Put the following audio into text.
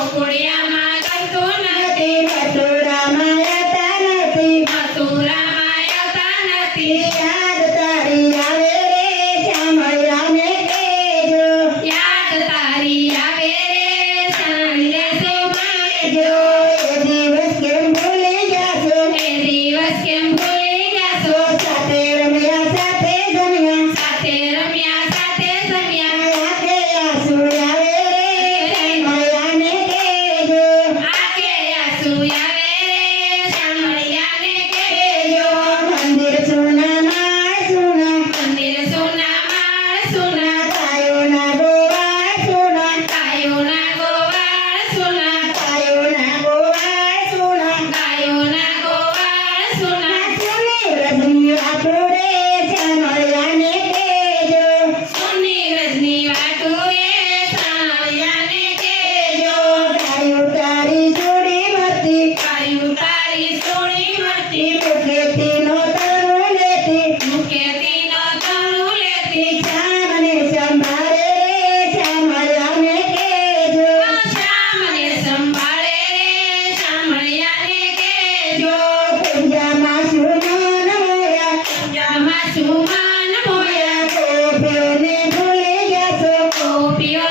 Yeah. frío